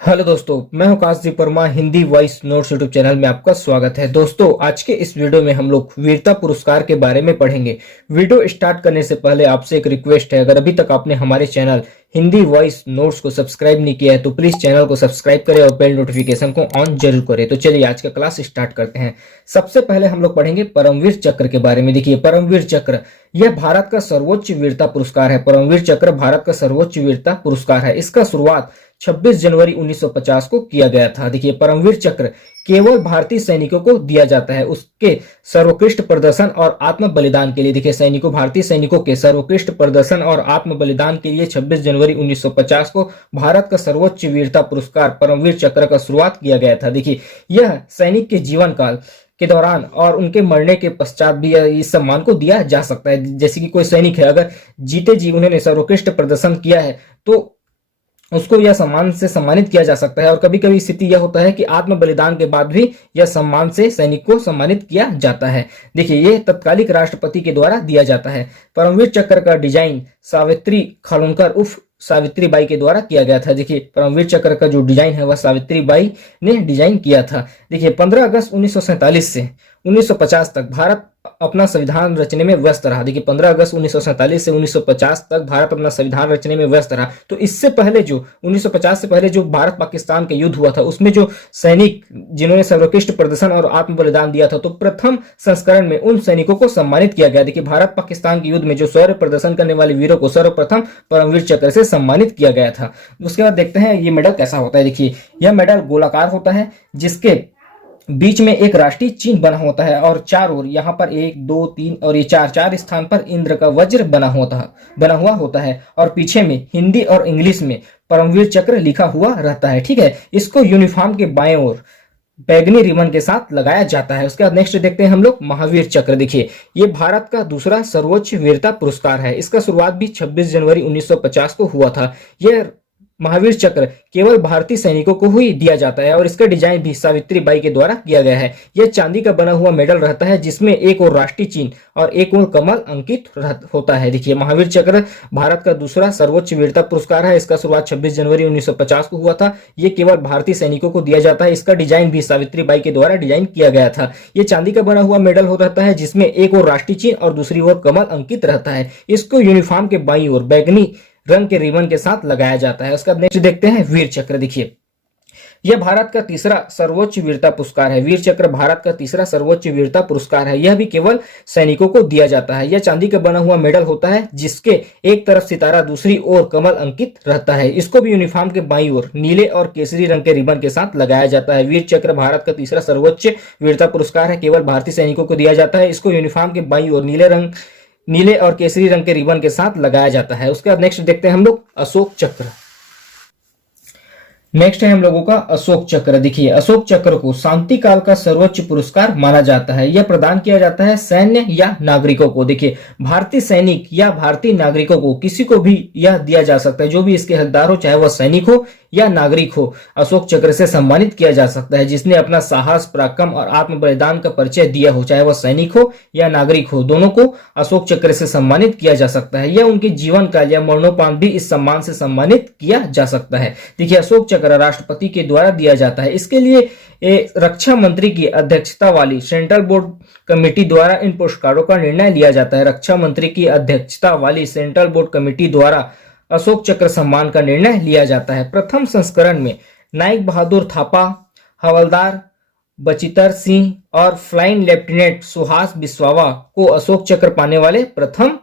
Hello दोस्तों, मैं हूं Kashdeep Verma. Hindi voice notes YouTube channel में आपका स्वागत है। दोस्तों, आज के इस वीडियो में हम लोग वीरता पुरस्कार के बारे में पढ़ेंगे। वीडियो स्टार्ट करने से पहले आपसे एक रिक्वेस्ट है, अगर अभी तक आपने हमारे चैनल हिंदी वॉइस नोट्स को सब्सक्राइब नहीं किया है तो प्लीज चैनल को सब्सक्राइब करें और बेल नोटिफिकेशन को ऑन जरूर करें। तो चलिए आज का क्लास स्टार्ट करते हैं। सबसे पहले हम लोग पढ़ेंगे परमवीर चक्र के बारे में। देखिए, परमवीर चक्र यह भारत का सर्वोच्च वीरता पुरस्कार है। परमवीर चक्र भारत का सर्वोच्च वीरता पुरस्कार है। इसका शुरुआत 26 जनवरी 1950 को किया गया था। देखिए, परमवीर चक्र केवल भारतीय सैनिकों को दिया जाता है उसके सर्वोत्कृष्ट प्रदर्शन और आत्म बलिदान के लिए। देखिए, भारतीय सैनिकों के सर्वोत्कृष्ट प्रदर्शन और आत्म बलिदान के लिए 26 जनवरी 1950 को भारत का सर्वोच्च वीरता पुरस्कार परमवीर चक्र का शुरुआत किया गया था। देखिए, यह सैनिक के जीवन काल के दौरान और उनके मरने के पश्चात भी इस सम्मान को दिया जा सकता है। जैसे कि कोई सैनिक है, अगर जीते जी उन्होंने सर्वोत्कृष्ट प्रदर्शन किया है तो उसको यह सम्मान से सम्मानित किया जा सकता है। और कभी कभी स्थिति यह होता है कि आत्म बलिदान के बाद भी यह सम्मान से सैनिक को सम्मानित किया जाता है। देखिए, यह तत्कालिक राष्ट्रपति के द्वारा दिया जाता है। परमवीर चक्र का डिजाइन सावित्री खानोलकर उर्फ सावित्री बाई के द्वारा किया गया था। देखिए, परमवीर चक्र का जो डिजाइन है वह सावित्री बाई ने डिजाइन किया था। देखिए, 15 अगस्त 1947 से 1950 तक भारत अपना संविधान रचने में व्यस्त रहा। देखिए, 15 अगस्त 1947 से 1950 तक भारत अपना संविधान रचने में व्यस्त रहा। तो इससे पहले जो 1950 से पहले जो भारत पाकिस्तान का युद्ध हुआ था उसमें जो सैनिक जिन्होंने सर्वोत्कृष्ट प्रदर्शन और आत्म बलिदान दिया था, तो प्रथम संस्करण में उन सैनिकों को सम्मानित किया गया। देखिए, भारत पाकिस्तान के युद्ध में जो शौर्य प्रदर्शन करने वाले वीरों को सर्वप्रथम परमवीर चक्र से सम्मानित किया गया था। उसके बाद देखते हैं ये मेडल कैसा होता है। देखिए, यह मेडल गोलाकार होता है जिसके बीच में एक राष्ट्रीय चिन्ह बना होता है और चार ओर यहाँ पर 1 2 3 और ये चार स्थान पर इंद्र का वज्र बना हुआ होता है और पीछे में हिंदी और इंग्लिश में परमवीर चक्र लिखा हुआ रहता है। ठीक है, इसको यूनिफॉर्म के बाएं ओर बैगनी रिबन के साथ लगाया जाता है। उसके बाद नेक्स्ट देखते हैं हम लोग महावीर चक्र। देखिए, ये भारत का दूसरा सर्वोच्च वीरता पुरस्कार है। इसका शुरुआत भी 26 जनवरी 1950 को हुआ था। यह महावीर चक्र केवल भारतीय सैनिकों को ही दिया जाता है और इसका डिजाइन भी सावित्री बाई के द्वारा किया गया है। यह चांदी का बना हुआ मेडल रहता है जिसमें एक और राष्ट्रीय चिन्ह और एक और कमल अंकित होता है। देखिए, महावीर चक्र भारत का दूसरा सर्वोच्च वीरता पुरस्कार है। इसका शुरुआत 26 जनवरी 1950 को हुआ था। यह केवल भारतीय सैनिकों को दिया जाता है। इसका डिजाइन भी सावित्री बाई के द्वारा डिजाइन किया गया था। यह चांदी का बना हुआ मेडल रहता है जिसमें एक और राष्ट्रीय चिन्ह और दूसरी ओर कमल अंकित रहता है। इसको यूनिफॉर्म के बाईं ओर बैगनी रंग के रिबन के साथ लगाया जाता है। उसका नेक्स्ट देखते हैं वीर चक्र। देखिए, यह भारत का तीसरा सर्वोच्च वीरता पुरस्कार है। वीर चक्र भारत का तीसरा सर्वोच्च वीरता पुरस्कार है। यह भी केवल सैनिकों को दिया जाता है। यह चांदी का बना हुआ मेडल होता है जिसके एक तरफ सितारा दूसरी ओर कमल अंकित रहता है। इसको भी यूनिफॉर्म के बाईं ओर नीले और केसरी रंग के रिबन के साथ लगाया जाता है। वीर चक्र भारत का तीसरा सर्वोच्च वीरता पुरस्कार है, केवल भारतीय सैनिकों को दिया जाता है। इसको यूनिफॉर्म के बाईं ओर नीले और केसरी रंग के रिबन के साथ लगाया जाता है। उसके बाद नेक्स्ट देखते हैं हम लोग अशोक चक्र। नेक्स्ट है हम लोगों का अशोक चक्र। देखिए, अशोक चक्र को शांति काल का सर्वोच्च पुरस्कार माना जाता है। यह प्रदान किया जाता है सैन्य या नागरिकों को। देखिए, भारतीय सैनिक या भारतीय नागरिकों को किसी को भी यह दिया जा सकता है, जो भी इसके हकदार हो, चाहे वह सैनिक हो या नागरिक हो, अशोक चक्र से सम्मानित किया जा सकता है जिसने अपना साहस, पराक्रम और आत्म बलिदान का परिचय दिया हो। चाहे वह सैनिक हो या नागरिक हो, दोनों को अशोक चक्र से सम्मानित किया जा सकता है। यह उनके जीवन काल या मरणोपरांत भी इस सम्मान से सम्मानित किया जा सकता है। देखिए, अशोक चक्र राष्ट्रपति के द्वारा दिया जाता है। इसके लिए रक्षा मंत्री की अध्यक्षता वाली सेंट्रल बोर्ड कमेटी द्वारा इन पुरस्कारों का निर्णय लिया जाता है। रक्षा मंत्री की अध्यक्षता वाली सेंट्रल बोर्ड कमेटी द्वारा अशोक चक्र सम्मान का निर्णय लिया जाता है। प्रथम संस्करण में नाइक बहादुर थापा, हवलदार बचितर सिंह और फ्लाइंग लेफ्टिनेंट सुहास बिस्वावा को अशोक चक्र पाने वाले प्रथम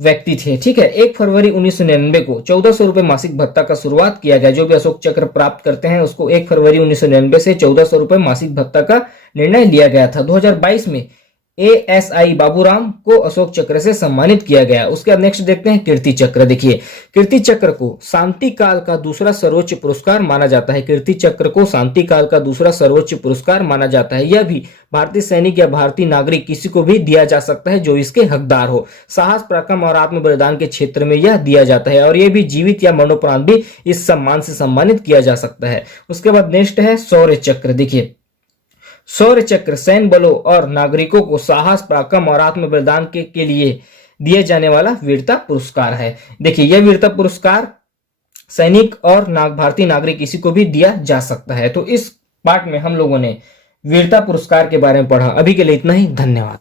व्यक्ति थे। ठीक है, 1 फरवरी 1999 को 1400 रुपए मासिक भत्ता का शुरुआत किया गया। जो भी अशोक चक्र प्राप्त करते हैं उसको 1 फरवरी 1999 से 1400 रुपए मासिक भत्ता का निर्णय लिया गया था। 2022 में ASI बाबूराम को अशोक चक्र से सम्मानित किया गया। उसके बाद नेक्स्ट देखते हैं कीर्ति चक्र। देखिए, कीर्ति चक्र को शांति काल का दूसरा सर्वोच्च पुरस्कार माना जाता है। कीर्ति चक्र को शांति काल का दूसरा सर्वोच्च पुरस्कार माना जाता है। यह भी भारतीय सैनिक या भारतीय नागरिक किसी को भी दिया जा सकता है जो इसके हकदार हो। साहस, पराक्रम और आत्म बलिदान के क्षेत्र में यह दिया जाता है और यह भी जीवित या मरणोपरांत भी इस सम्मान से सम्मानित किया जा सकता है। उसके बाद नेक्स्ट है शौर्य चक्र। देखिए, शौर्य चक्र सैन्य बलों और नागरिकों को साहस, पराक्रम और आत्म बलिदान के लिए दिए जाने वाला वीरता पुरस्कार है। देखिए, यह वीरता पुरस्कार सैनिक और भारतीय नागरिक किसी को भी दिया जा सकता है। तो इस पार्ट में हम लोगों ने वीरता पुरस्कार के बारे में पढ़ा। अभी के लिए इतना ही, धन्यवाद।